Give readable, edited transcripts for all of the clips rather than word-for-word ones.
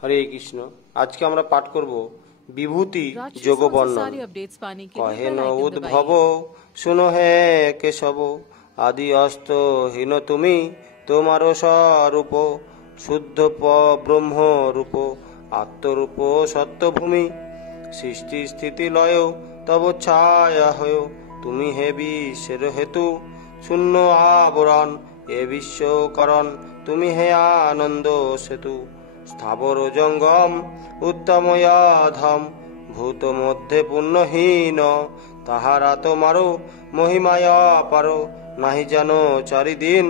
হরে কৃষ্ণ। আজকে আমরা পাঠ করব বিভূতি যোগবর্ণন। কহেন উদ্ভব শুনো হে কেশব, আদি অস্ত হীন তুমি তোমার স্বরূপ, শুদ্ধ ব্রহ্ম রূপ আত্মরূপ সত্যভূমি, সৃষ্টি স্থিতি লয় তব ছায়া হয়, তুমি হে বিশ্বের হেতু শূন্য আবরণ, এ বিশ্বকরণ তুমি হে আনন্দ সেতু, স্থাবর জঙ্গম উত্তময়াধম ভূত মধ্যে পুণ্যহীন, তাহারা তোমারও মহিমায়া পারো নাহি জানো চারিদিন,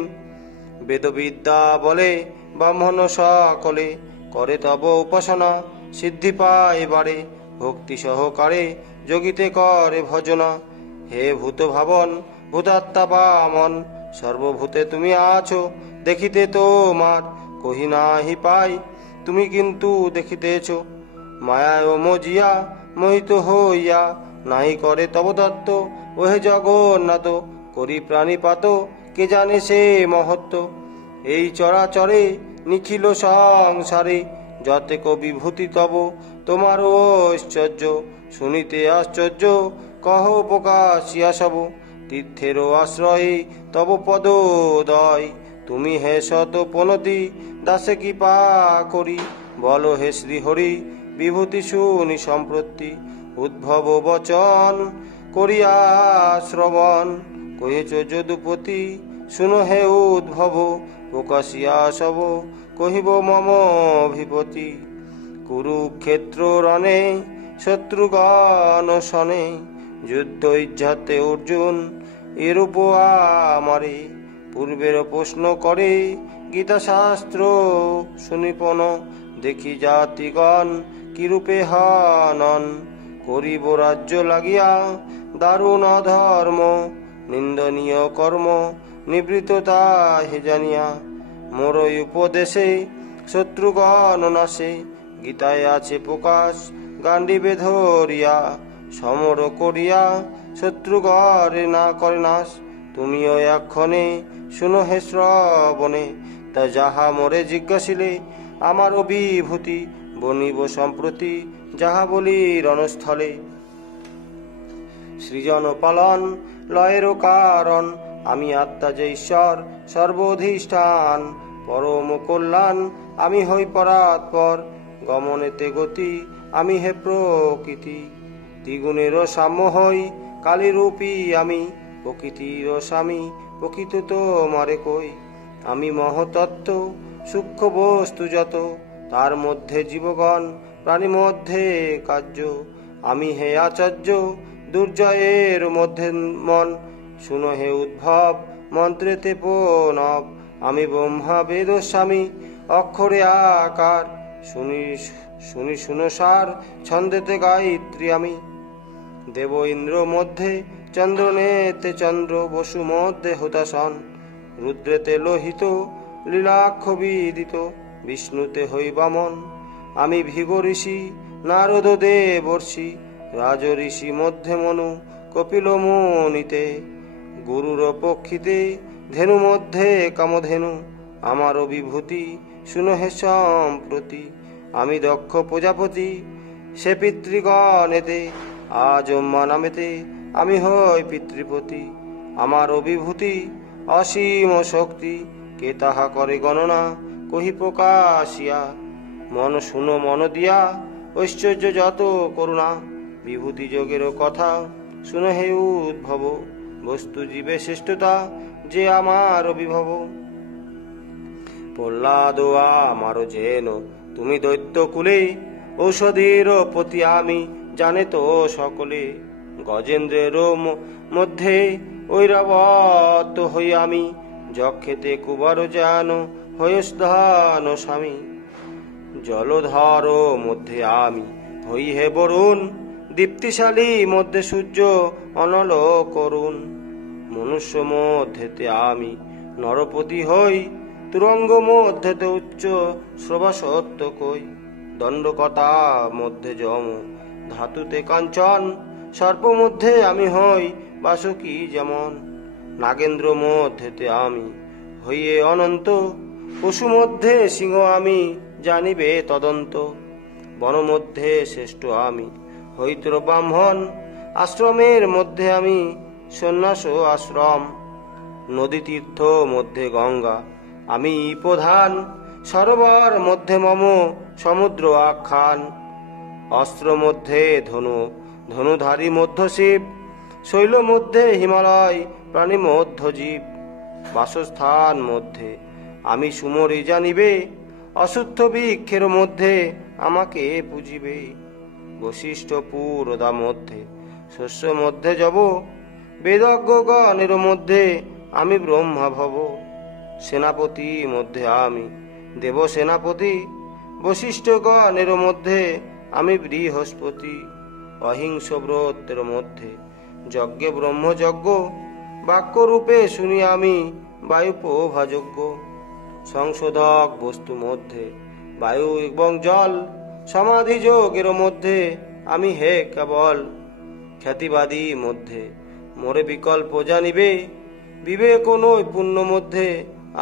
বেদবিদ্যা বলে ব্রাহ্মণ সকলে করে তব উপাসনা, সিদ্ধি পায় বারে ভক্তি সহকারে যোগিতে করে ভজনা, হে ভূত ভাবন ভূতাত্মা বামন, সর্বভূতে তুমি আছো দেখিতে তোমার কহি নাহি পাই, তুমি কিন্তু দেখিতেছ মায়ায় মজিয়া মোহিত হইয়া, নাহি করে তব তত্ত্ব ওহে জগন্নাথ, করি প্রাণীপাত কে জানে সে মহত্ব, এই চরাচরে নিখিল সংসারে যতেক বিভূতি তব তোমার ঐশ্বর্য, শুনিতে আশ্চর্য কহ প্রকাশিয়া সব, তীর্থেরও আশ্রয়ে তব পদোদয়, তুমি হে শত পনতি দাসে কি পা করি, বল হে শ্রীহরি বিভূতি শুনি সম্প্রতি, উদ্ভব বচন করিয়া শ্রবণ, কহেছ যদুপতি শুনো হে উদ্ভব, প্রকাশিয়া সব কহিব মম অভিপতি, কুরুক্ষেত্র রণে শত্রুগণ শনে, যুদ্ধ ইজ্জাতে অর্জুন এরূপ আমারে, পূর্বের প্রশ্ন করে গীতা শাস্ত্র শুনিপন, দেখি জাতিগণ কিরূপে হনন, করিব রাজ্য লাগিয়া দারুণ অধর্ম, নিন্দনীয় কর্ম নিবৃত্ততা হে জানিয়া, মোর উপদেশে শত্রুগণ নাশে, গীতায় আছে প্রকাশ গান্ডীবে ধরিয়া, সমর করিয়া শত্রুগণে না করে নাশ, তুমিও এক্ষণে শুনো হে শ্রবণে, তা যাহা মোরে জিজ্ঞাসিলে আমার বিভূতি, বনিব সম্প্রতি যাহা বলি রণস্থলে, সৃজন পালন লয়েরও কারণ, আমি আত্মা যে ঈশ্বর সর্বধিষ্ঠান, পরম কল্যাণ আমি হই পরাৎপর, গমনেতে গতি আমি হে প্রকৃতি, দ্বিগুণেরও সাম্য হই কালীরূপী আমি, প্রকৃতির স্বামী প্রকৃত তোমারে কই, আমি মহতত্ত্ব সূক্ষ্ম বস্তু যত, তার মধ্যে জীবগণ প্রাণী মধ্যে কার্য, আমি হে আচার্য দুর্জয়ের মধ্যে মন, শুনো হে উদ্ভব মন্ত্রেতে প্রণব, আমি ব্রহ্মা বেদ স্বামী অক্ষরে আকার, শুনি শুনো সার ছন্দেতে গায়ত্রী আমি, দেব ইন্দ্র মধ্যে চন্দ্র নেতে চন্দ্র, বসু মধ্যে হুতাসন, রুদ্রেতে লোহিত লীলাক্ষ বিদিত, বিষ্ণুতে হই বামন, আমি ভৃগ ঋষি নারদ দেবর্ষি, রাজ ঋষি মধ্যে মনু কপিল মুনিতে, গুরুর পক্ষিতে ধেনু মধ্যে কামধেনু, আমারও বিভূতি শুনো হে সম্প্রতি, আমি দক্ষ প্রজাপতি সে পিতৃগণেতে, আজ নামেতে আমি হই পিতৃপতি, আমার বিভূতি অসীম শক্তি, কে তাহা করে গণনা কহি প্রকাশিয়া, মন শুনো মন দিয়া ঐশ্বর্য যত করুণা, বিভূতি যোগেরও কথা শুনো হে উদ্ভব, বস্তু জীবে শ্রেষ্ঠতা যে আমার বিভব, প্রহ্লাদ আমারও যেন তুমি দৈত্য কুলে, ঔষধের প্রতি আমি জানে তো সকলে, গজেন্দ্রের মধ্যে ঐরাবত হই আমি, যক্ষেতে কুবার যেন হয়স্ধান স্বামী, জলধর মধ্যে আমি হই হে বরুণ, দীপ্তিশালী মধ্যে সূর্য অনল করুণ, মনুষ্য মধ্যেতে আমি নরপতি হই, তুরঙ্গ মধ্যেতে উচ্চ শ্রবা সত্য কই, দণ্ডকতা মধ্যে যম ধাতুতে কাঞ্চন, সর্প মধ্যে আমি হই বাসুকি যেমন, নাগেন্দ্র মধ্যেতে আমি হইয়ে অনন্ত, পশু মধ্যে সিংহ আমি জানিবে তদন্ত। বনমধ্যে শ্রেষ্ঠ আমি হৈত্র ব্রাহ্মণ, আশ্রমের মধ্যে আমি সন্ন্যাস আশ্রম। নদী তীর্থ মধ্যে গঙ্গা আমি প্রধান, সরোবর মধ্যে মম সমুদ্র আখ্যান। অস্ত্র মধ্যে ধনু, ধনুধারী মধ্য শিব, শৈল মধ্যে হিমালয়, প্রাণী মধ্য জীব। বাসস্থান মধ্যে আমি সুমরি জানিবে, অশুদ্ধ বৃক্ষের মধ্যে আমাকে পুজিবে। বশিষ্ঠ পুরোদা মধ্যে শস্য মধ্যে যাব, বেদজ্ঞগণের মধ্যে আমি ব্রহ্মা ভব। সেনাপতি মধ্যে আমি দেব সেনাপতি, বশিষ্ঠগণের মধ্যে আমি বৃহস্পতি। অহিংস ব্রতের মধ্যে যজ্ঞে ব্রহ্মযজ্ঞ, বাক্যরূপে শুনি আমি বায়ুপোভাযোগ্য। সংশোধক বস্তু মধ্যে বায়ু এবং জল, সমাধি যোগের মধ্যে আমি হে কেবল। খ্যাতিবাদী মধ্যে মোরে বিকল্প জানিবে, বিবেক নৈপুণ্য মধ্যে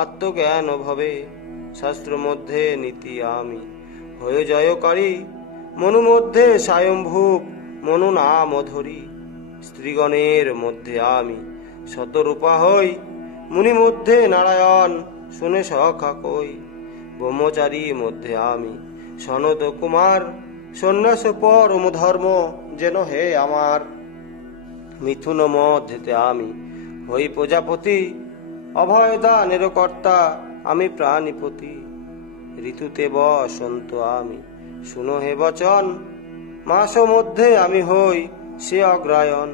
আত্মজ্ঞান ভবে। শাস্ত্র মধ্যে নীতি আমি হয়ে জয়কারী, মনু মধ্যে স্বয়ম্ভূপ মনু নাম ধরি। স্ত্রীগণের মধ্যে আমি শতরূপা হই, মুনি মধ্যে নারায়ণ শুনে সখা কই। ব্রহ্মচারী মধ্যে আমি সনদ কুমার, সন্ন্যাস পরম ধর্ম যেন হে আমার। মিথুন মধ্যেতে আমি হই প্রজাপতি, অভয়দানের কর্তা আমি প্রাণীপতি। ঋতুতে বসন্ত আমি শুনো হে বচন, মাস মধ্যে আমি হই সে অগ্রায়ণ।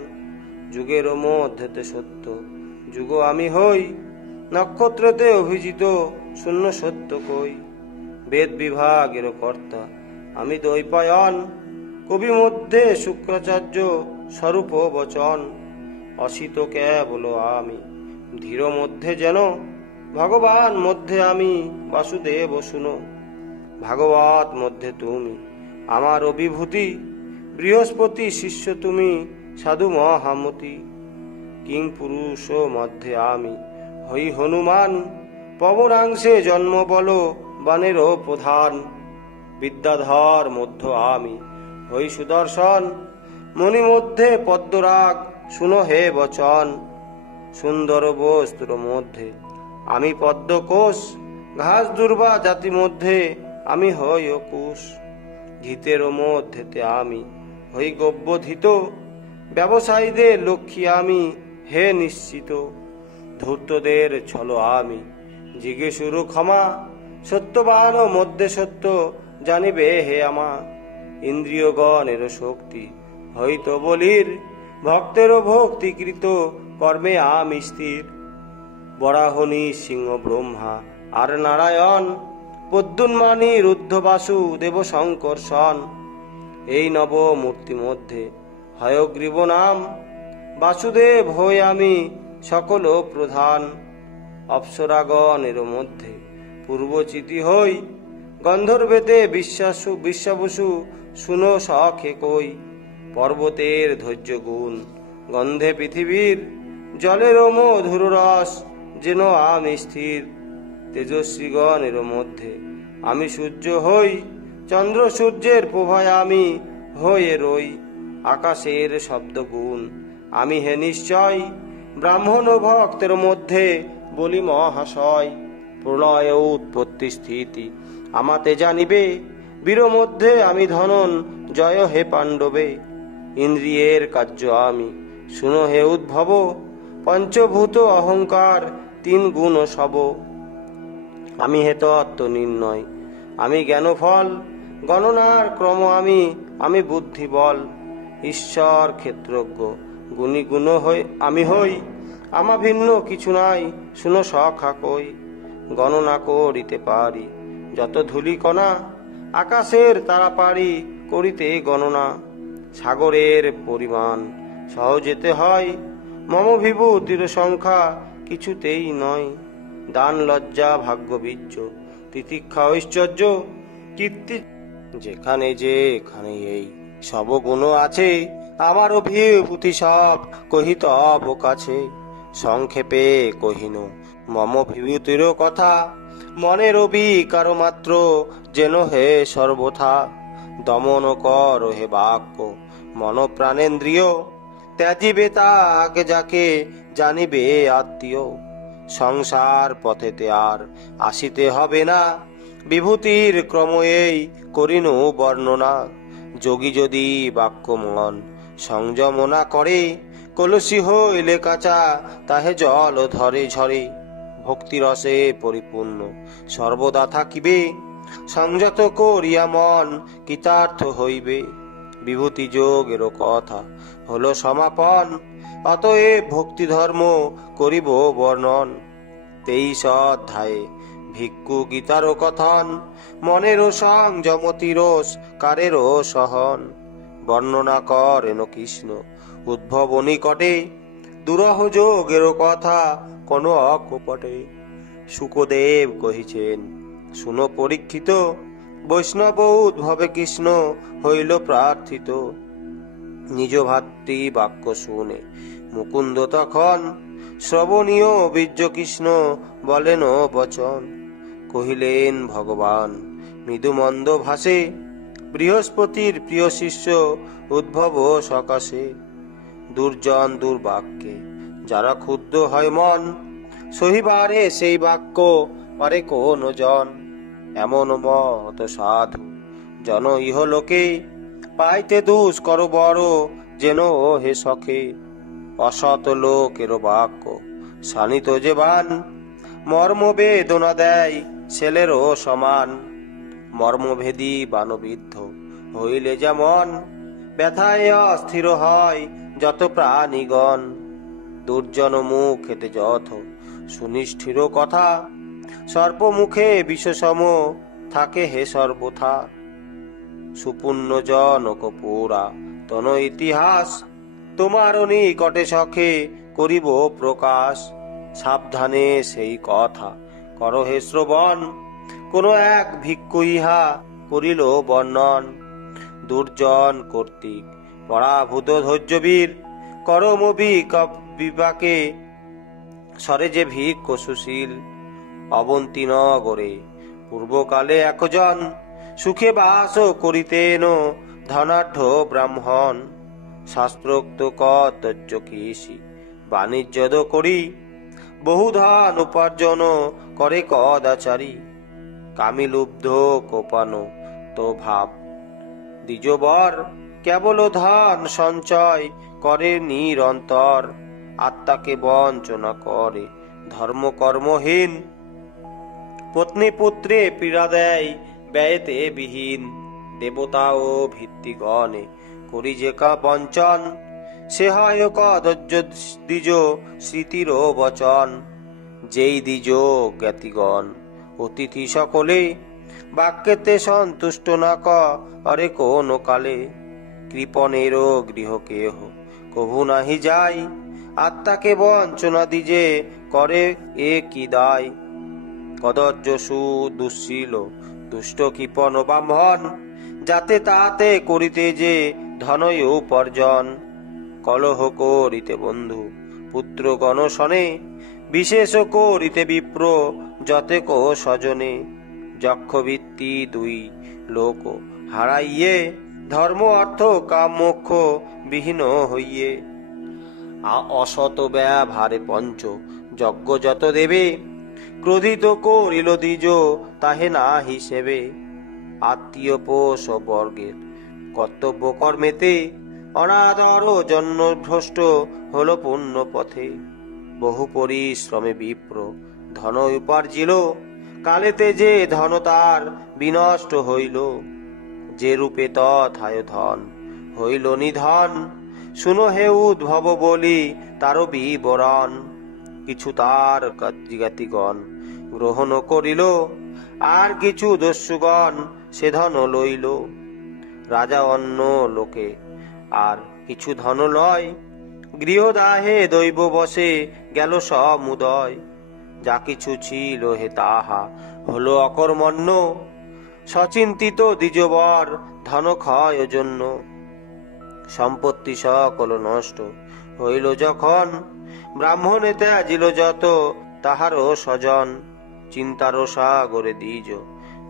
যুগের মধ্যেতে সত্য যুগ আমি হই, নক্ষত্রতে অভিজিত শূন্য সত্য কই। বেদ বিভাগের কর্তা আমি দ্বৈপায়ন, কবি মধ্যে শুক্রাচার্য স্বরূপ বচন। অসিত কেবল আমি ধীর মধ্যে যেন, ভগবান মধ্যে আমি বাসুদেব শুনো। ভাগবত মধ্যে তুমি আমার অভিভূতি, বৃহস্পতি শিষ্য তুমি সাধু মহামতি। কিং পুরুষ মধ্যে আমি হই হনুমান, পবনাংশে জন্ম বল বানেরও প্রধান। বিদ্যাধর মধ্য আমি হই সুদর্শন, মণি মধ্যে পদ্মরাগ শুনো হে বচন। সুন্দর বস্তুর মধ্যে আমি পদ্মকোষ, ঘাস দুর্বা জাতি মধ্যে আমি হই অকুশ। ঘিতের মধ্যেতে আমি হই গব্যধৃত, ব্যবসায়ীদের লক্ষ্মী আমি হে নিশ্চিত। ধূর্তদের ছল আমি জিজ্ঞেসুর ক্ষমা, সত্যবান মধ্যে সত্য জানিবে হে আমা। ইন্দ্রিয়গণের শক্তি হইতো বলির, ভক্তেরও ভক্তিকৃত কর্মে আমি স্থির। বরাহনি সিংহ ব্রহ্মা আর নারায়ণ, পদ্মুন্মানি রুদ্ধ বাসু দেব শঙ্কর্ষণ। এই নব মূর্তি মধ্যে হয়গ্রীব নাম, বাসুদেব হই আমি সকল প্রধান। অপ্সরাগণের মধ্যে পূর্বচিতি হই, গন্ধর্বেতে বিশ্বাবসু শুনো সখে কই। পর্বতের ধৈর্য গুণ গন্ধে পৃথিবীর, জলের মধুর রস যেন আমি স্থির। তেজস্বীগণের মধ্যে আমি সূর্য হই, চন্দ্র সূর্যের প্রভায় আমি হয়ে রই। আকাশের শব্দ গুণ আমি হে নিশ্চয়, ব্রাহ্মণ ও ভক্তের মধ্যে বলি মহাশয়। প্রলয় উৎপত্তি স্থিতি আমাতে জানিবে, বীর মধ্যে আমি ধনন জয় হে পাণ্ডবে। ইন্দ্রিয়ের কার্য আমি শুনো হে উদ্ভব, পঞ্চভূত অহংকার তিন গুণ সব। আমি হে তত্ত্ব নির্ণয় আমি জ্ঞান ফল, গণনার ক্রম আমি বুদ্ধি বল। ঈশ্বর ক্ষেত্রজ্ঞ গুণী গুণ আমি হই, আমা ভিন্ন কিছু নাই শুনো সখা কই। গণনা করিতে পারি যত ধূলি কণা, আকাশের তারা পারি করিতে গণনা। সাগরের পরিমাণ সহজেতে হয়, মম বিভূতির সংখ্যা কিছুতেই নয়। দান লজ্জা ভাগ্য বীর্য তিতিক্ষা ঐশ্বর্য কীর্তি, যেখানে যেখানে এই সব গুণ আছে, আমার অভিভূতি সব কহিত কাছে। সংক্ষেপে কহিনু মম বিভূতির কথা, মনে রবি কারো মাত্র যেন হে সর্বথা, দমন কর হে বাক্য মন প্রাণেন্দ্রিয়, ত্যাজিবে তাক যাকে জানিবে আত্মীয়। সংসার পথেতে আর আসিতে হবে না, বিভূতির ক্রম এই করিনু বর্ণনা। যোগী যদি বাক্য মন সংযম না করে, কলসি হইলে কাঁচা তাহে জল ধরে ঝরে। ভক্তিরসে পরিপূর্ণ সর্বদা থাকিবে, সংযত করিয়া মন কৃতার্থ হইবে। বিভূতি যোগের কথা হলো সমাপন, অতএব ভক্তি ধর্ম করিব বর্ণন। 23 অধ্যায়ে ভিক্ষু গীতার কথন, মনেরও সংযমতিরোষ কারেরও সহন। বর্ণনা করেন কৃষ্ণ উদ্ভব নিকটে, দুরহ যোগের কথা কোন অকপটে। শুকদেব কহিছেন শুনো পরীক্ষিত, বৈষ্ণব উদ্ভবে কৃষ্ণ হইল প্রার্থিত। নিজ ভাতৃ বাক্য শুনে মুকুন্দ তখন, শ্রবণীয় বীর্য কৃষ্ণ বলেন বচন। কহিলেন ভগবান মৃদুমন্দ ভাষে, বৃহস্পতির প্রিয় শিষ্য উদ্ভব সকাশে। দুর্জন দুর্বাক্যে যারা ক্ষুব্ধ হয় মন, সহিবারে সেই বাক্য পারে কোন জন। এমন মত সাধু জন ইহলোকে, পাইতে দুষ্কর বড় যেন হে সখে। অসৎ লোকের বাক্য শানিত যে বান, মর্ম বেদনা দেয় ছেলেরও সমান। মর্মভেদী বানবিদ্ধ হইলে যেমন, ব্যথায় অস্থির হয় যত প্রাণীগণ। দুর্জন মুখেতে যথ সুনিষ্ঠির কথা, সর্প মুখে বিষসম থাকে হে সর্বথা। সুপুণ্য জনক পুরা তন ইতিহাস, তোমার নিকটে সখে করিব প্রকাশ। সাবধানে সেই কথা কর হে শ্রবণ, কোন এক ভিক্ষু ইহা করিল বর্ণন। দুর্জন কর্তৃক পরাভূত ধৈর্যবীর, করম বিপাকে সরে যে ভিক্ষ সুশীল। অবন্তী নগরে পূর্বকালে একজন, সুখে বাস করিতেন ধনাঢ্য ব্রাহ্মণ। শাস্ত্রোক্ত কর্তব্য কৃষি বাণিজ্য করি, বহু ধন উপার্জন করে কদাচারী। কামিলুব্ধ কোপানো তো ভাব দ্বিজবর, কেবল ধন সঞ্চয় করে নিরন্তর। আত্মাকে বঞ্চনা করে ধর্ম কর্মহীন, পত্নী পুত্রে পীড়া দেয় ব্যয়তে বিহীন। দেবতা ও ভিত্তিগণে করি যে কা বঞ্চন, সে হয় কদর্য দ্বিজ স্মৃতির বচন। যেই দ্বিজ জ্ঞাতিগণ অতিথি সকলে, বাক্যেতে সন্তুষ্ট না করে কোন কালে। কৃপণেরও গৃহ কেহ কভু নাহি যায়, আত্মাকে বঞ্চনা দিজে করে এ কি দায়। কদর্য সুদুশীল দুষ্ট কৃপণ ব্রাহ্মণ, যাতে তাতে করিতে যে ধনয় উপার্জন। কলহ করিতে বন্ধু পুত্র গণশনে, বিশেষ করিতে বিপ্র যতেক স্বজনে। যক্ষবৃত্তি দুই লোক হারাইয়ে, ধর্ম অর্থ কাম মোক্ষ বিহীন হইয়ে। অসত ব্যবহারে পঞ্চ যজ্ঞ যত দেবে, ক্রোধিত করিল দ্বিজ তাহে না হিসেবে। আত্মীয় পোষ বর্গের কর্তব্য কর্মেতে, অনাদর জন্য ভ্রষ্ট হল পুণ্য পথে। বহু পরিশ্রমে বিপ্র ধন উপার্জিল, কালেতে যে ধন তার বিনষ্ট হইল। যে রূপে তথায় ধন হইল নিধন, শুনো হে উদ্ভব বলি তার বিবরণ। কিছু তার জ্ঞাতিগণ গ্রহণ করিল, আর কিছু দস্যুগণ সে ধন লইল। রাজা অন্য লোকে আর কিছু ধন লয়, গৃহদাহে দৈব বসে গেল সমুদয়। যা কিছু ছিল হে তাহা হলো অকর্মণ্য, সচিন্তিত দ্বিজবর ধন ক্ষয় জন্য। সম্পত্তি সকল নষ্ট হইল যখন, ব্রাহ্মণে ত্যাজিল যত তাহারও স্বজন। চিন্তার সাগরে দ্বিজ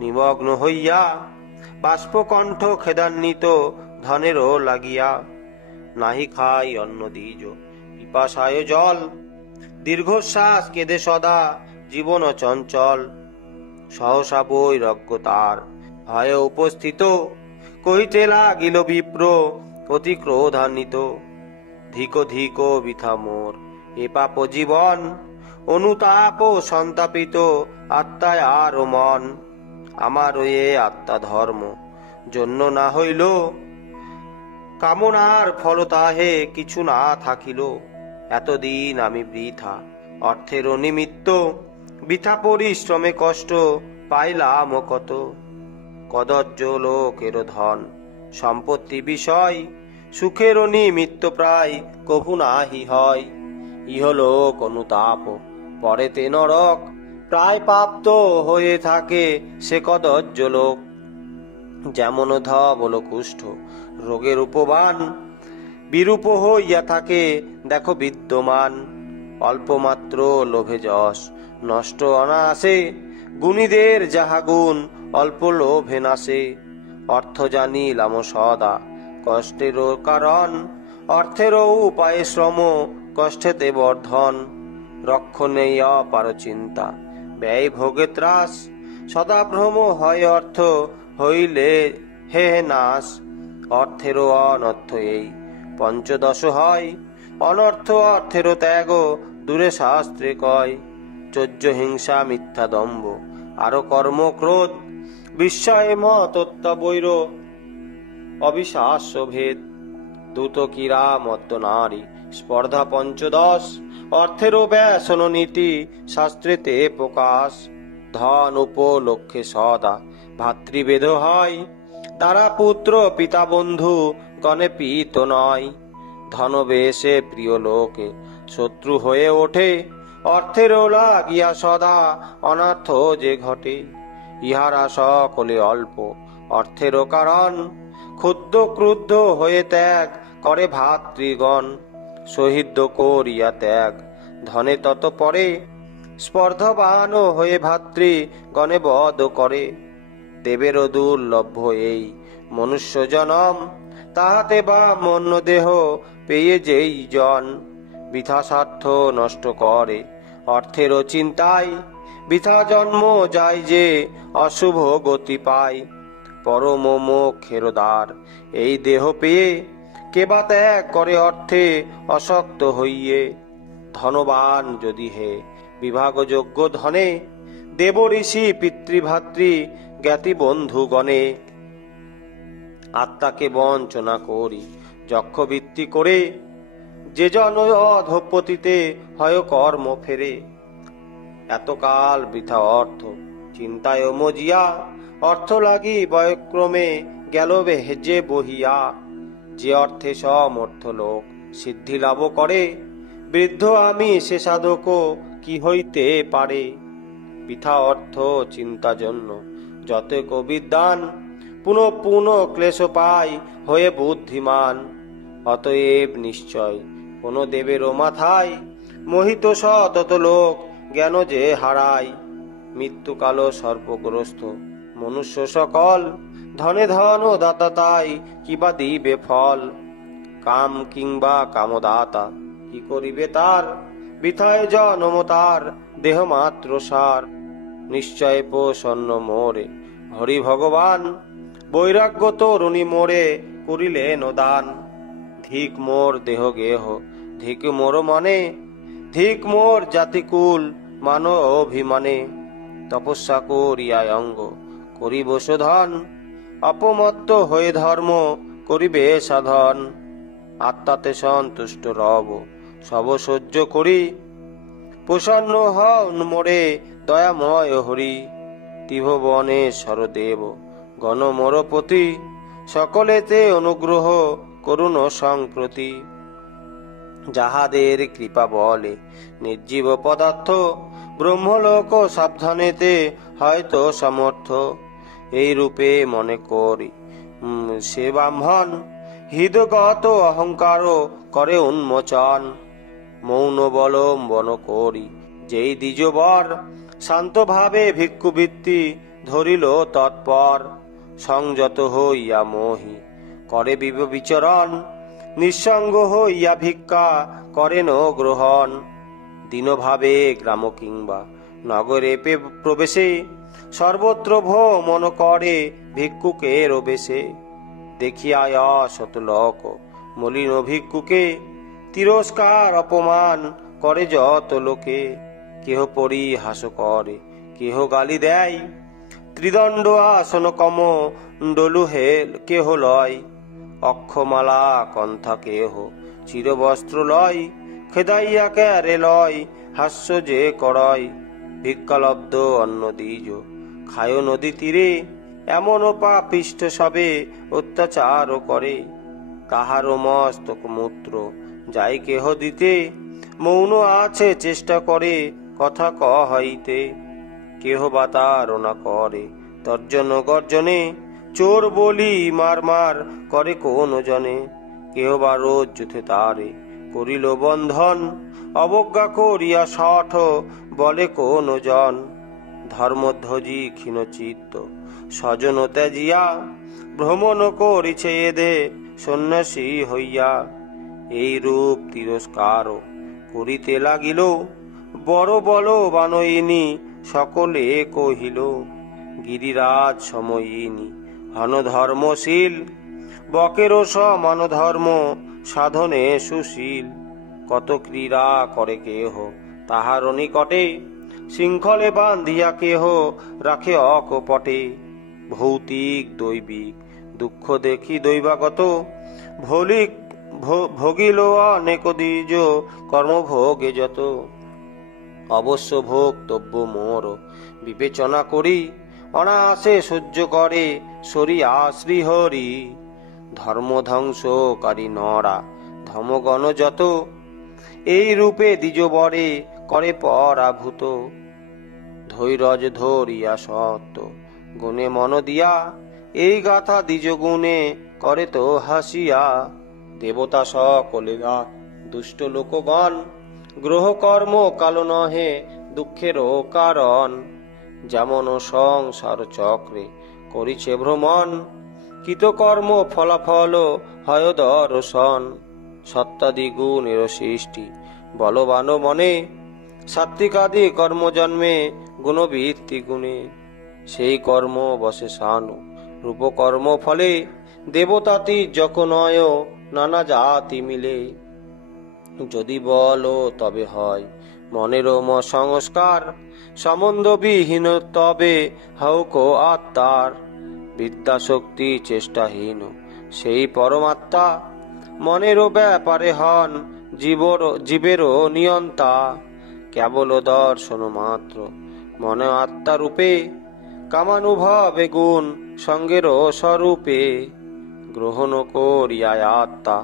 নিমগ্ন হইয়া, বাষ্পকণ্ঠ খেদান্বিত ধনেরও লাগিয়া, নাহি খাই অন্ন দ্বিজ পিপাসায় জল, দীর্ঘশ্বাস কেঁদে সদা জীবন চঞ্চল। সহসা বৈরাগ্য তার ভয়ে উপস্থিত, কহিতে লাগিল বিপ্র অতি ক্রোধান্বিত, ধিক ধিক বৃথা মোর এ পাপ জীবন, অনুতাপ সন্তাপিত আত্মায় আর মন। আমার এ আত্মা ধর্ম জন্য না হইল, কামনার ফল তাহে কিছু না থাকিল। এতদিন আমি বৃথা অর্থের নিমিত্ত, বৃথা পরিশ্রমে কষ্ট পাইলাম কত। কদর্য লোকের ধন সম্পত্তি বিষয়, সুখের নিমিত্ত প্রায় কভু নাহি হয়। ইহলোক অনুতাপ পরেতে নরক, প্রায় প্রাপ্ত হয়ে থাকে সে কদর্য লোক। যেমন ধবল কুষ্ঠ রোগের উপবান, বিরূপ হইয়া থাকে দেখো বিদ্যমান। অল্প মাত্র লোভে যশ নষ্ট অনাসে, গুণীদের যাহা গুণ অল্প লোভে নাসে। অর্থ জানিলাম সদা কষ্টেরও কারণ, অর্থেরও উপায়ে শ্রম কষ্টেতে বর্ধন। রক্ষণে অপার চিন্তা ব্যয় ভোগে ত্রাস, সদা ভ্রম হয় অর্থ হইলে হে নাশ। অর্থেরও অনর্থ এই পঞ্চদশ হয়, অনর্থ অর্থেরও ত্যাগ দূরে শাস্ত্রে কয়। চৌর্য হিংসা মিথ্যা দম্ভ আরো কর্ম ক্রোধ, বিস্ময়ে মতত্বৈর অবিশ্বাস্য ভেদ। দ্রুত ক্রীড়া মত্ত নারী স্পর্ধা পঞ্চদশ, অর্থেরও ব্যসন নীতি শাস্ত্রেতে প্রকাশ। ধন উপলক্ষে সদা ভাতৃভেদ হয়, তারা পুত্র পিতা বন্ধু গণে পিত নয়। ধনবেশে প্রিয় লোকে শত্রু হয়ে ওঠে, অর্থেরও লাগিয়া সদা অনর্থ যে ঘটে। ইহারা সকলে অল্প অর্থেরও কারণ, ক্ষুদ্র ক্রুদ্ধ হয়ে ত্যাগ করে ভাতৃগণ। শহীদ করিয়া ত্যাগ ধনে তত পরে, স্পর্ধবান হয়ে ভাতৃ গণে বধ করে। দেবেরও দুর্লভ এই মনুষ্য জনম, তাহাতে বা মন্য দেহ পেয়ে যেই জন। বৃথা স্বার্থ নষ্ট করে অর্থেরও চিন্তায়, বৃথা জন্ম যায় যে অশুভ গতি পায়। পরম মোক্ষের দ্বার এই দেহ পেয়ে, কেবা ত্যাগ করে অর্থে অশক্ত হইয়ে। ধনবান যদি হে বিভাগযোগ্য ধনে, দেব ঋষি পিতৃভাতৃ জ্ঞাতি বন্ধু গণে। আত্মাকে বঞ্চনা করি যক্ষবৃত্তি করে, যে জন অধপতিতে হয় কর্ম ফেরে। এতকাল বৃথা অর্থ চিন্তায় মজিয়া, অর্থ লাগি বয়ক্রমে গেল বেহেজে বহিয়া। যে অর্থে সমর্থ লোক সিদ্ধি লাভ করে, বৃদ্ধ আমি সে সাধক কি হইতে পারে। বৃথা অর্থ চিন্তা জন্য যত বিদ্বান, পুনঃ পুনঃ ক্লেশ পায় হয়ে বুদ্ধিমান। অতএব নিশ্চয় কোন দেবেরও মাথায়, মোহিত সতত লোক জ্ঞান যে হারায়। মৃত্যুকাল সর্পগ্রস্ত মনুষ্য সকল, ধনে ধন দাতা তাই কিবা দিবে ফল। কাম কিংবা কামদাতা কি করিবে তার, বৃথায় জন্ম তার দেহ মাত্র সার। নিশ্চয় প্রসন্ন মোরে হরি ভগবান, বৈরাগ্য তরুণী মোরে করিলেন দান। ধিক মোর দেহ গেহ ধিক মোর মনে, ধিক মোর জাতিকুল মান অভিমানে। তপস্যা করিয়া অঙ্গ করিব শোধন, অপমত্ত হয়ে ধর্ম করিবে সাধন। আত্মাতে সন্তুষ্ট রব সব সহ্য করি, প্রসন্ন হন মোরে দয়াময় হরি। ত্রিভুবনে সরদেব গণ মোরপতি, সকলেতে অনুগ্রহ করুণ সংপ্রতি। যাহাদের কৃপা বলে নির্জীব পদার্থ, ব্রহ্মলোক সাবধানেতে হয়তো সমর্থ। এই রূপে মনে করি সে ব্রাহ্মণ, হৃদগত অহংকার করে উন্মোচন। মৌন বলম্বন করি যেই দ্বিজবর, শান্তভাবে ভিক্ষুবৃত্তি ধরিল তৎপর, সংযত হইয়া মোহি করে বিচরণ, নিঃসঙ্গ হইয়া ভিক্ষা করেন গ্রহণ। দীনভাবে গ্রাম কিংবা নগরে প্রবেশে, সর্বত্র ভ্রমণ করে ভিক্ষুকের বেশে। দেখিয়া শত লোক মলিন ভিক্ষুকে, তিরস্কার অপমান করে যত লোকে। কেহ পরিহাস করে, কেহ গালি দেয়, ত্রিদণ্ড আসন কম ডলু হেল কেহ লয়। অক্ষমালা কন্থা কেহ চিরবস্ত্র লয়, খেদাইয়া ক্যারে লয় হাস্য যে করয়। ভিক্ষালব্ধ অন্ন দ্বিজ খায় নদী তীরে, এমন পাপিষ্ঠ সবে অত্যাচার করে। কাহারও মস্তক মূত্র যাই কেহ দিতে, মৌন আছে চেষ্টা করে কথা কহাইতে। কেহ বা তাড়না করে তর্জন গর্জনে, চোর বলি মার মার করে কোন জনে। কেহ বা রোজ যুথে তারে করিল বন্ধন, অবজ্ঞা করিয়া শঠ বলে কোন জন। ধর্মধ্বজি ক্ষীণ চিত্ত স্বজন ত্যাজিয়া, ভ্রমণ করিছে এদে সন্ন্যাসী হইয়া। এই রূপ তিরস্কার করিতে লাগিল, বড় বল বানয়িনী সকলে কহিল। গিরিরাজ সময়িনী হন ধর্মশীল, বকেরও সমান ধর্ম সাধনে সুশীল। কত ক্রীড়া করে কেহ তাহার নিকটে, শৃঙ্খলে বান্ধিয়া কেহ রাখে অকপটে। ভৌতিক দৈবিক দুঃখ দেখি দৈবাগত, ভোগিল অনেক দ্বিজ কর্মভোগে যত। অবশ্য ভোক্তব্য মোর বিবেচনা করি, অনায়াসে সহ্য করে সরিয়া শ্রীহরি। ধর্ম ধ্বংসকারী নরা ধর্মগণ যত, এই রূপে দ্বিজ বরে করে পরাভূত। ধৈর্য ধরিয়া সত্য গুণে মন দিয়া, এই গাথা দ্বিজ গুণে করে তো হাসিয়া। দেবতা সকলে দুষ্ট লোকগণ, গ্রহ কর্ম কালো নহে দুঃখেরও কারণ। যেমন সংসার চক্রে করিছে ভ্রমণ, কৃতকর্ম ফলাফল হয় দর্শন। সত্যাদি গুণের সৃষ্টি বলবান মনে, সাত্বিকাদি কর্ম জন্মে গুণবৃত্তি গুণে। সেই কর্ম বসে সানু রূপকর্ম ফলে, দেবতাতি যক নয় নানা জাতি মিলে। যদি বলো তবে হয় মনেরও সংস্কার, সম্বন্ধবিহীন তবে হউক আত্মার। বিদ্যা শক্তি চেষ্টাহীন সেই পরমাত্মা, মনেরও ব্যাপারে হন জীবেরও নিয়ন্তা। কেবল দর্শন মাত্র মনে আত্মা রূপে, কামানুভবে গুণ সঙ্গেরও স্বরূপে। গ্রহণ করিয়া আত্মা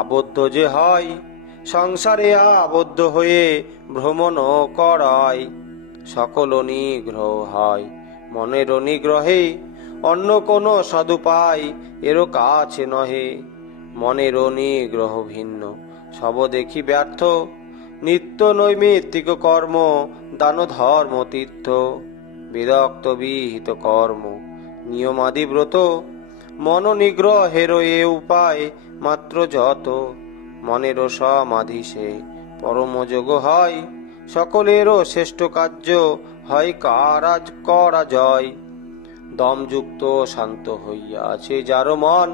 আবদ্ধ যে হয়, সংসারে আবদ্ধ হয়ে ভ্রমণ করায়। সকল নিগ্রহ হয় মনের নিগ্রহে, অন্য কোন সদুপায় এরও কাছে নহে। মনের নিগ্রহ ভিন্ন সব দেখি ব্যর্থ, নিত্য নৈমিত্তিক কর্ম দান ধর্ম তীর্থ। বিরক্ত বিহিত কর্ম নিয়মাদি ব্রত, মন নিগ্রহের এ উপায় মাত্র যত। মনেরও সমাধি সে পরমযোগ হয়, সকলেরও শ্রেষ্ঠ কার্য হয় কারাজ করা জয়। দমযুক্ত শান্ত হইয়াছে যার মন,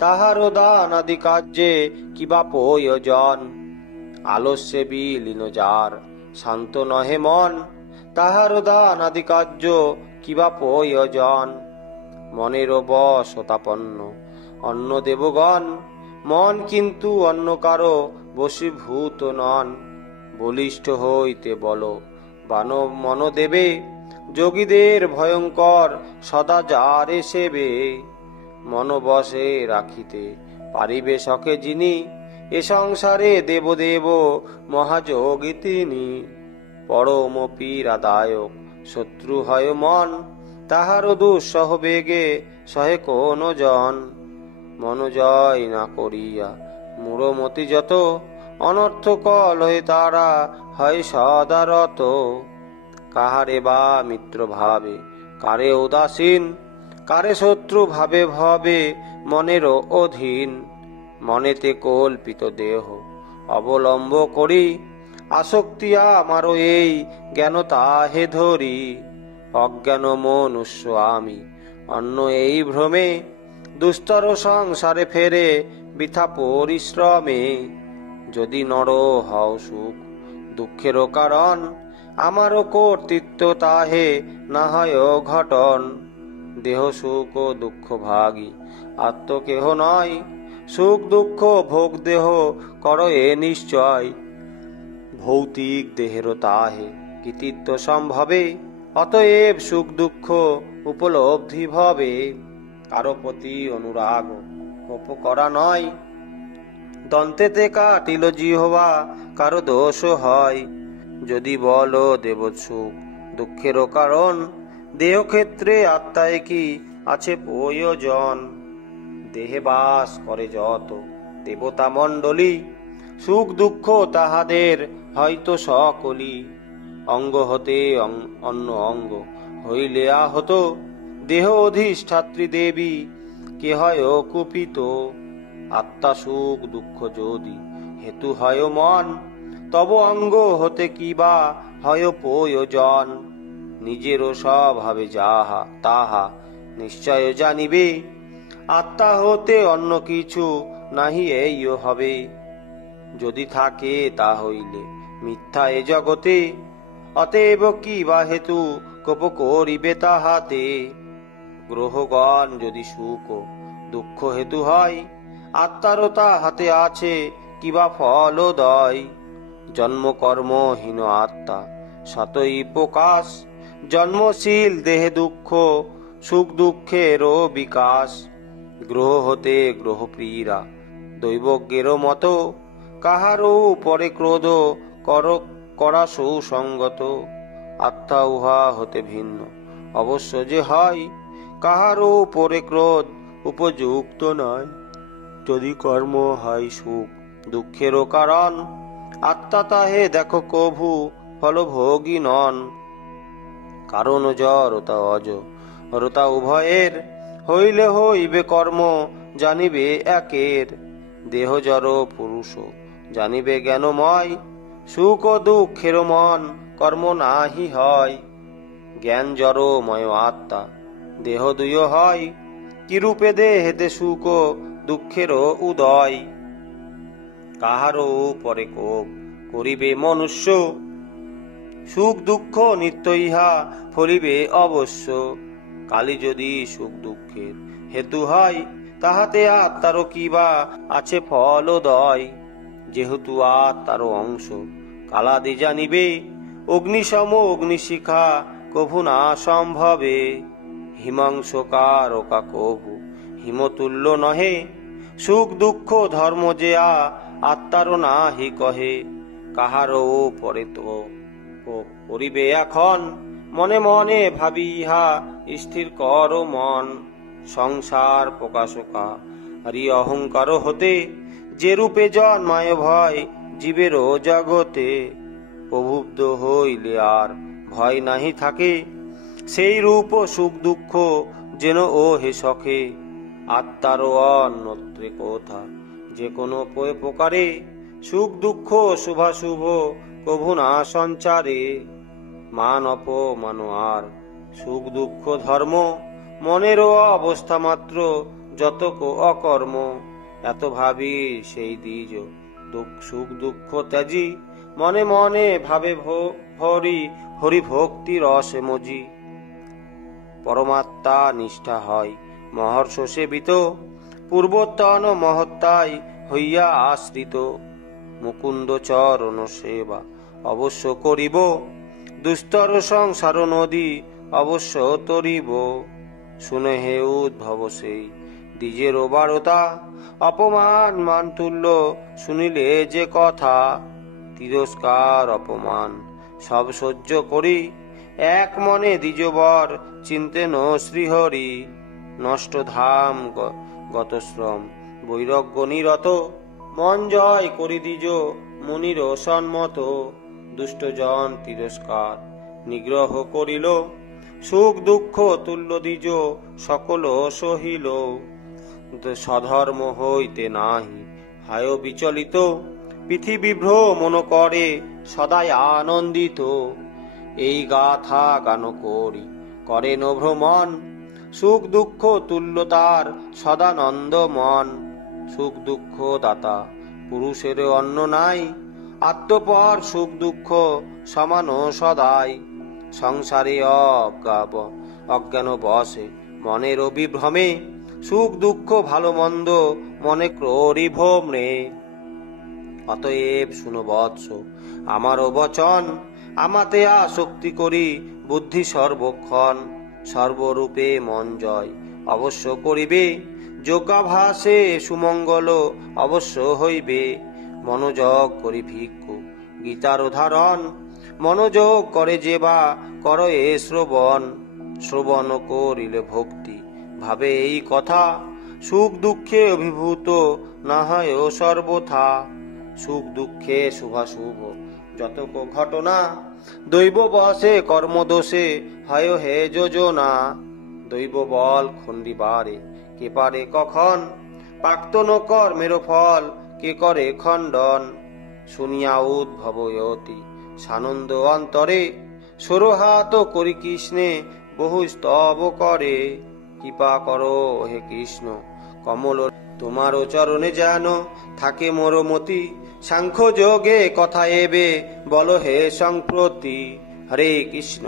তাহারও দান আদি কার্যে কিবা প্রয়োজন। আলস্যে বিলীন যার শান্ত নহে মন, তাহারও দান আদি কার্য কিবা প্রয়োজন। মনেরও বশতাপন্ন অন্য দেবগণ, মন কিন্তু অন্য কারো বশীভূত নন। বলিষ্ঠ হইতে বল বান মন দেবে, যোগীদের ভয়ঙ্কর সদা যারে সেবে। মন বসে রাখিতে পারিবে সকে যিনি, এ সংসারে দেবদেব মহাযোগী তিনি। পরম পীড়াদায়ক শত্রু হয় মন, তাহারও দুঃসহ বেগে সহে কোন জন। মন জয় না করিয়া মূঢ়মতি যত, অনর্থ কলহে তারা হয় সদারত। কাহারে বা মিত্র ভাবে, কারে উদাসীন, কারে শত্রু ভাবে ভবে, মনের অধীন। মনেতে কল্পিত দেহ অবলম্ব করি, আসক্তি আমারও এই জ্ঞান তাহে ধরি। অজ্ঞান মনুষ্য আমি, অন্য এই ভ্রমে, দুস্তর সংসারে ফেরে বৃথা পরিশ্রমে। যদি নর হও সুখ দুঃখেরও কারণ, আমারও কর্তৃত্ব তাহে না হয় ঘটন। দেহ সুখ ও দুঃখ ভাগী, আত্ম কেহ নয়, সুখ দুঃখ ভোগ দেহ কর এ নিশ্চয়। ভৌতিক দেহেরও তাহে কৃতিত্ব সম্ভবে, অতএব সুখ দুঃখ উপলব্ধি ভবে। কারো প্রতি অনুরাগ কোপ করা নয়, দন্তেতে কাটিল জিহ্বা কারো দোষ হয়। যদি বল দেব সুখ দুঃখেরও কারণ, দেহ ক্ষেত্রে আত্মায় কি আছে প্রয়োজন। দেহে বাস করে যত দেবতা মণ্ডলী, সুখ দুঃখ তাহাদের হয়তো সকলই। অঙ্গ হতে অন্য অঙ্গ হইলে আহত, দেহ অধিষ্ঠাত্রী দেবী কে হয় কুপিত। আত্মা সুখ দুঃখ যদি হেতু হয় মন, তব অঙ্গ হতে কিবা হয় প্রয়োজন। নিজেরও স্বভাবে যাহা তাহা নিশ্চয় জানিবে, আত্মা হতে অন্য কিছু নাহি এইও হবে। যদি থাকে তা হইলে মিথ্যা এ জগতে, অতএব কি বা হেতু কোপ করিবে তাহাতে। গ্রহগণ যদি সুখ দুঃখ হেতু হয়, আত্মারও তাহাতে আছে কিবা ফলদয়। জন্ম কর্মহীন আত্মা সতই প্রকাশ, জন্মশীল দেহে দুঃখ সুখ দুঃখেরও বিকাশ। গ্রহ হতে গ্রহ প্রিয়রা দৈবজ্ঞেরও মতো, কাহারও পরে ক্রোধ করা সুসঙ্গত। আত্মা উহা হতে ভিন্ন অবশ্য যে হয়, কাহারও পরে ক্রোধ উপযুক্ত নয়। যদি কর্ম হয় সুখ দুঃখেরও কারণ, আত্মা তাহে দেখো কভু ফলভোগী নন। কারণ জড়তা অজড়তা উভয়ের, হইলে হইবে কর্ম জানিবে একের। দেহ জড় পুরুষ জানিবে জ্ঞানময়, সুখ ও দুঃখের মন কর্ম নাহি হয়। জ্ঞান জড়ময় আত্মা দেহ দুই হয়, কিরূপে দেহেতে সুখ দুঃখেরও উদয়। কাহারও পরে কোপ করিবে মনুষ্য, সুখ দুঃখ নিত্য ইহা ফলিবে অবশ্য। কালি যদি সুখ দুঃখের হেতু হয়, তাহাতে আত্মারও কিবা আছে ফলদয়। যেহেতু আত্মারও অংশ কালাদি জানিবে, অগ্নিসম অগ্নিশিখা কভু না সম্ভবে। হিমাংশকার ওকা কভু হিমতুল্য নহে, সুখ দুঃখ ধর্ম যে আত্মারও নাহি কহে। কাহারও পরে তো করিবে এখন, মনে মনে ভাবি ইহা স্থির কর মন। সংসার প্রকাশকা হরি অহংকার হতে, যে রূপে জন্মায় ভয় জীবেরও জগতে। প্রবুদ্ধ হইলে আর ভয় নাহি থাকে, সেই রূপ সুখ দুঃখ যেন ও হে সখে। আত্মারও অন্যত্রে কোথা যে কোনো প্রকারে, সুখ দুঃখ শুভাশুভ কভু না সঞ্চারে। মান অপমান আর সুখ দুঃখ ধর্ম, মনেরও অবস্থা মাত্র যতক অকর্ম। এত ভাবি সেই দ্বিজ সুখ দুঃখ ত্যাজি, মনে মনে ভাবে হরি হরি ভক্তি রসে মজি। পরমাত্মা নিষ্ঠা হয় মহর্ষ সেবিত, পূর্বোত্তন মহত্তাই হইয়া আশ্রিত। মুকুন্দ চরণ সেবা অবশ্য করিব, দুস্তর সংসার নদী অবশ্য তরিব। শুনে হে উদ্ভব সেই দ্বিজের বারতা, অপমান মান তুল্য শুনিলে যে কথা। তিরস্কার অপমান সব সহ্য করি, এক মনে দ্বিজবর চিন্তেন শ্রীহরি। নষ্ট ধাম গত শ্রম বৈরাগ্য নিরত, মন জয় করি দ্বিজ মুনির সন্মত। দুষ্টজন তিরস্কার নিগ্রহ করিল, সুখ দুঃখ তুল্য দ্বিজ সকল সহিল। স্বধর্ম হইতে নাহি হায় বিচলিত, পৃথিবী ভ্রমণ করে সদাই আনন্দিত। এই গাথা গান করি করেন ভ্রমণ, সুখ দুঃখ তুল্য তার সদানন্দ মন। সুখ দুঃখ দাতা পুরুষের অন্য নাই, আত্মপর সুখ দুঃখ সমান সদাই। সংসারে অজ্ঞান বসে মনের অভিভ্রমে, সুখ দুঃখ ভালো মন্দ মনে ক্রোড়ি ভ্রমে। অতএব শুনো বৎস আমার বচন, আমাতে আসক্তি করি বুদ্ধি সর্বক্ষণ। সর্বরূপে মন জয় অবশ্য করিবে, যোগাভাসে সুমঙ্গল অবশ্য হইবে। মনোযোগ করি ভিক্ষু গীতার উদাহরণ, মনোযোগ করে যে বা কর এ শ্রবণ। শ্রবণ করিলে ভক্তি ভাবে এই কথা, সুখ দুঃখে অভিভূত না হয় সর্বথা। সুখ দুঃখে শুভাশুভ যতক ঘটনা, দৈব বসে কর্মদোষে হয় হে যোজনা। দৈব বল খণ্ডিবারে কে পারে কখন, প্রাক্তন কর্মের ফল কে করে খণ্ডন। শুনিয়া উদ্ভবয়তি সানন্দ অন্তরে, সরহাত করি কৃষ্ণে বহু স্তব করে। কৃপা করো হে কৃষ্ণ কমল, তোমার চরণে যেন থাকে মোর মতি। সাংখ্য যোগে কথা এবে বল হে সম্প্রতি। হরে কৃষ্ণ।